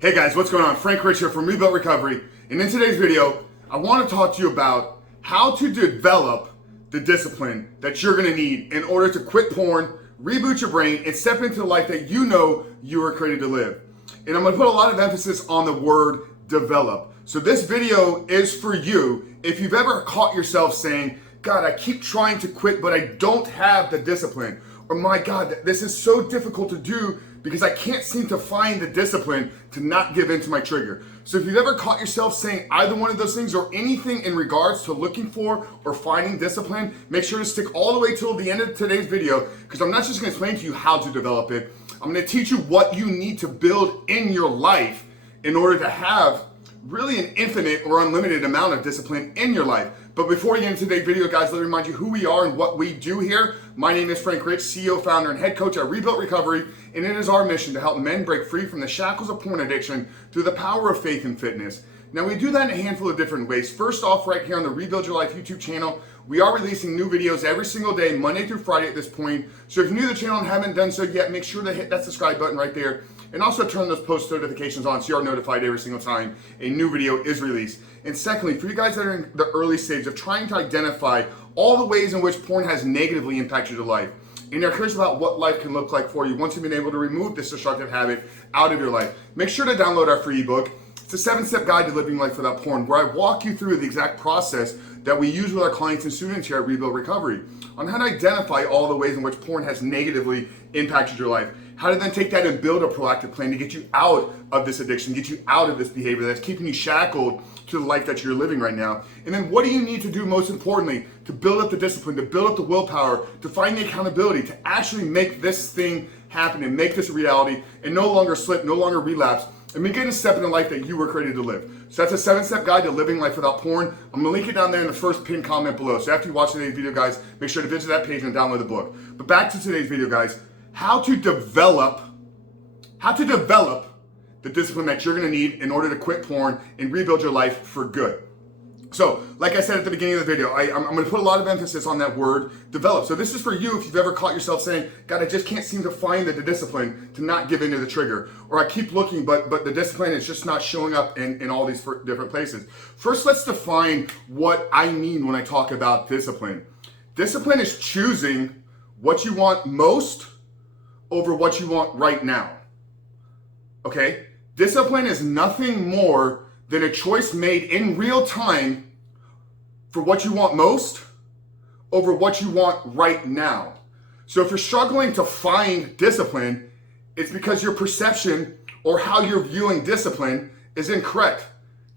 Hey guys, what's going on? Frank Rich here from Reboot Recovery. And in today's video, I want to talk to you about how to develop the discipline that you're going to need in order to quit porn, reboot your brain, and step into the life that you know you were created to live. And I'm going to put a lot of emphasis on the word develop. So this video is for you if you've ever caught yourself saying, God, I keep trying to quit, but I don't have the discipline. Or my God, this is so difficult to do because I can't seem to find the discipline to not give in to my trigger. So if you've ever caught yourself saying either one of those things or anything in regards to looking for or finding discipline, make sure to stick all the way till the end of today's video, because I'm not just gonna explain to you how to develop it, I'm gonna teach you what you need to build in your life in order to have really an infinite or unlimited amount of discipline in your life. But before we get into today's video, guys, let me remind you who we are and what we do here. My name is Frank Rich, CEO, founder, and head coach at Reboot Recovery, and it is our mission to help men break free from the shackles of porn addiction through the power of faith and fitness. Now, we do that in a handful of different ways. First off, right here on the Rebuild Your Life YouTube channel, we are releasing new videos every single day, Monday through Friday at this point. So if you're new to the channel and haven't done so yet, make sure to hit that subscribe button right there. And also turn those post notifications on so you are notified every single time a new video is released. And secondly, for you guys that are in the early stage of trying to identify all the ways in which porn has negatively impacted your life, and you're curious about what life can look like for you once you've been able to remove this destructive habit out of your life, make sure to download our free ebook. It's a 7-step guide to living life without porn, where I walk you through the exact process that we use with our clients and students here at Rebuild Recovery on how to identify all the ways in which porn has negatively impacted your life, how to then take that and build a proactive plan to get you out of this addiction, get you out of this behavior that's keeping you shackled to the life that you're living right now. And then what do you need to do most importantly to build up the discipline, to build up the willpower, to find the accountability, to actually make this thing happen and make this a reality and no longer slip, no longer relapse, and begin to step in the life that you were created to live. So that's a 7-step guide to living life without porn. I'm gonna link it down there in the first pinned comment below. So after you watch today's video, guys, make sure to visit that page and download the book. But back to today's video, guys, how to develop the discipline that you're gonna need in order to quit porn and rebuild your life for good. So, like I said at the beginning of the video, I'm going to put a lot of emphasis on that word, develop. So this is for you if you've ever caught yourself saying, God, I just can't seem to find the discipline to not give into the trigger. Or I keep looking, but the discipline is just not showing up in all these different places. First, let's define what I mean when I talk about discipline. Discipline is choosing what you want most over what you want right now. Okay? Discipline is nothing more than a choice made in real time for what you want most over what you want right now. So if you're struggling to find discipline, it's because your perception or how you're viewing discipline is incorrect.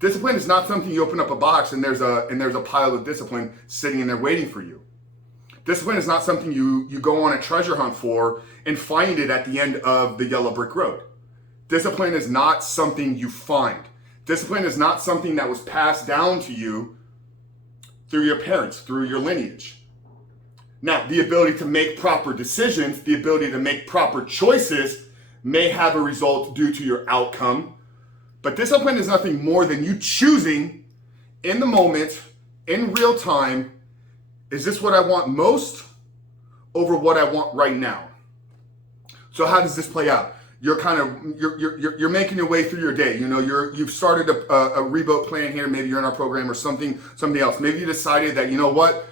Discipline is not something you open up a box and there's a pile of discipline sitting in there waiting for you. Discipline is not something you go on a treasure hunt for and find it at the end of the yellow brick road. Discipline is not something you find. Discipline is not something that was passed down to you through your parents, through your lineage. Now, the ability to make proper decisions, the ability to make proper choices may have a result due to your outcome, but discipline is nothing more than you choosing in the moment, in real time, is this what I want most over what I want right now? So how does this play out? You're making your way through your day. You know, you've started a reboot plan here. Maybe you're in our program or something else. Maybe you decided that, you know what,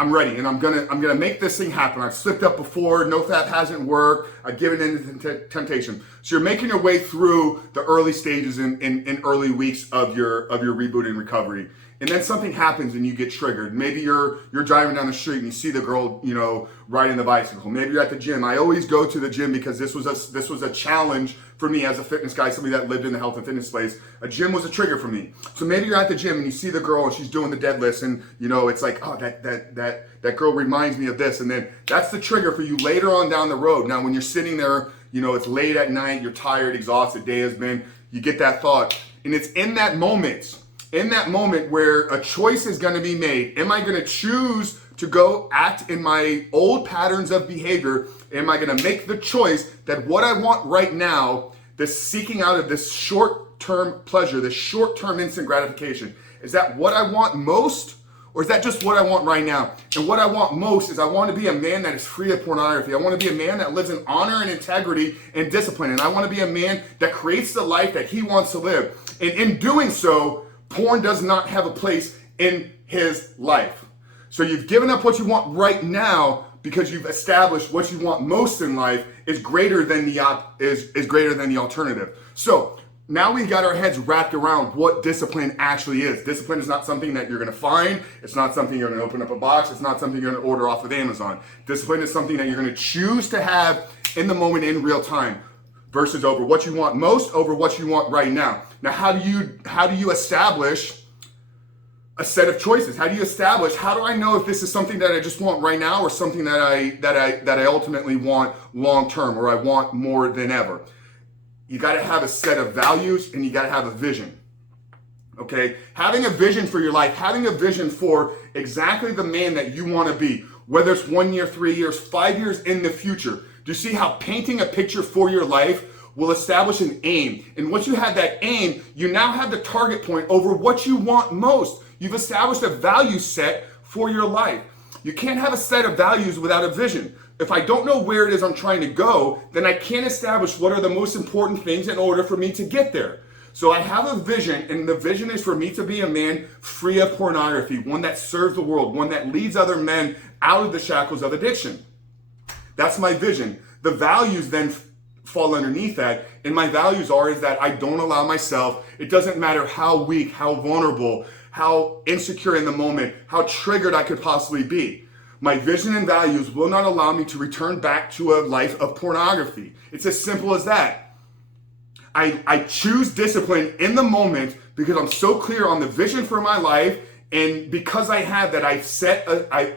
I'm ready and I'm gonna make this thing happen. I've slipped up before. Nofap hasn't worked. I've given in to temptation. So you're making your way through the early stages in early weeks of your reboot and recovery. And then something happens and you get triggered. Maybe you're driving down the street and you see the girl, you know, riding the bicycle. Maybe you're at the gym. I always go to the gym because this was a challenge for me as a fitness guy, somebody that lived in the health and fitness space. A gym was a trigger for me. So maybe you're at the gym and you see the girl and she's doing the deadlifts and, you know, it's like, oh, that girl reminds me of this. And then that's the trigger for you later on down the road. Now, when you're sitting there, you know, it's late at night, you're tired, exhausted, day has been, you get that thought. And it's in that moment where a choice is going to be made. Am I going to choose to go act in my old patterns of behavior? Am I going to make the choice that what I want right now, this seeking out of this short-term pleasure, this short-term instant gratification, is that what I want most, Or is that just what I want right now? And what I want most is I want to be a man that is free of pornography. I want to be a man that lives in honor and integrity and discipline. And I want to be a man that creates the life that he wants to live. And in doing so, porn does not have a place in his life. So you've given up what you want right now because you've established what you want most in life is greater than the alternative. So now we've got our heads wrapped around what discipline actually is. Discipline is not something that you're going to find. It's not something you're going to open up a box. It's not something you're going to order off of Amazon. Discipline is something that you're going to choose to have in the moment, in real time, versus over what you want most, over what you want right now. Now, how do you establish a set of choices? How do I know if this is something that I just want right now or something that I ultimately want long term, or I want more than ever? You got to have a set of values, and you got to have a vision. Okay? Having a vision for your life, having a vision for exactly the man that you want to be, whether it's 1 year, 3 years, 5 years in the future. Do you see how painting a picture for your life will establish an aim? And once you have that aim, you now have the target point over what you want most. You've established a value set for your life. You can't have a set of values without a vision. If I don't know where it is I'm trying to go, then I can't establish what are the most important things in order for me to get there. So I have a vision, and the vision is for me to be a man free of pornography, one that serves the world, one that leads other men out of the shackles of addiction. That's my vision. The values then fall underneath that, and my values is that I don't allow myself, it doesn't matter how weak, how vulnerable, how insecure in the moment, how triggered I could possibly be. My vision and values will not allow me to return back to a life of pornography. It's as simple as that. I choose discipline in the moment because I'm so clear on the vision for my life, and because I have that, I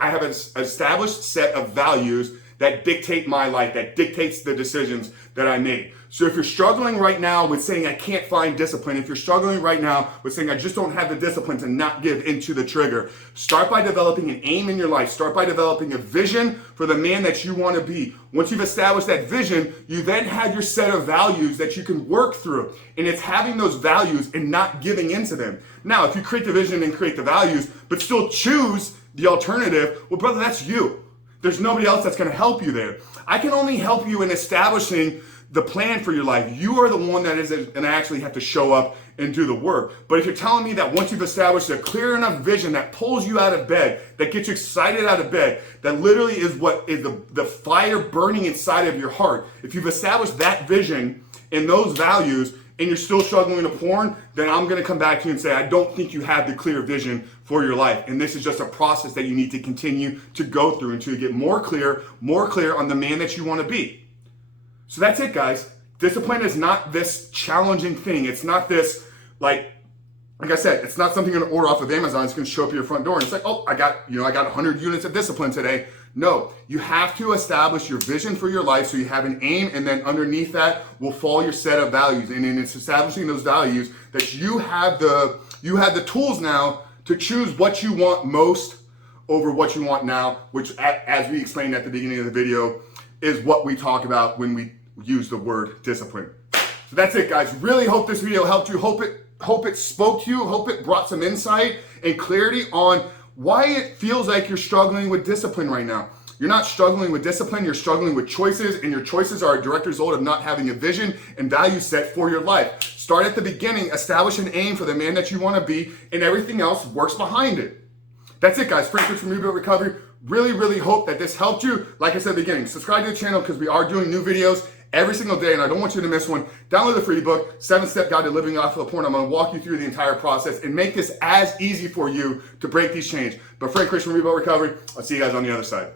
have an established set of values that dictate my life, that dictates the decisions that I make. So if you're struggling right now with saying I can't find discipline, if you're struggling right now with saying I just don't have the discipline to not give into the trigger, start by developing an aim in your life. Start by developing a vision for the man that you want to be. Once you've established that vision, you then have your set of values that you can work through. And it's having those values and not giving into them. Now, if you create the vision and create the values, but still choose the alternative, well, brother, that's you. There's nobody else that's going to help you there. I can only help you in establishing the plan for your life. You are the one that is going to actually have to show up and do the work. But if you're telling me that once you've established a clear enough vision that pulls you out of bed, that gets you excited out of bed, that literally is what is the fire burning inside of your heart. If you've established that vision and those values and you're still struggling to porn, then I'm going to come back to you and say, I don't think you have the clear vision for your life. And this is just a process that you need to continue to go through until you get more clear on the man that you want to be. So that's it, guys. Discipline is not this challenging thing. It's not this, like I said, it's not something you're going to order off of Amazon. It's going to show up at your front door and it's like, oh, I got 100 units of discipline today. No, you have to establish your vision for your life so you have an aim, and then underneath that will fall your set of values. And in it's establishing those values that you have the tools now to choose what you want most over what you want now, which, as we explained at the beginning of the video, is what we talk about when we use the word discipline. So that's it, guys. Really hope this video helped you. Hope it spoke to you. Hope it brought some insight and clarity on why it feels like you're struggling with discipline right now. You're not struggling with discipline, you're struggling with choices, and your choices are a direct result of not having a vision and value set for your life. Start at the beginning, establish an aim for the man that you want to be, and everything else works behind it. That's it, guys. Frank from Reboot Recovery. Really, really hope that this helped you. Like I said at the beginning, subscribe to the channel because we are doing new videos every single day, and I don't want you to miss one. Download the free book, 7-Step Guide to Living Off of Porn. I'm going to walk you through the entire process and make this as easy for you to break these chains. But Frank from Reboot Recovery, I'll see you guys on the other side.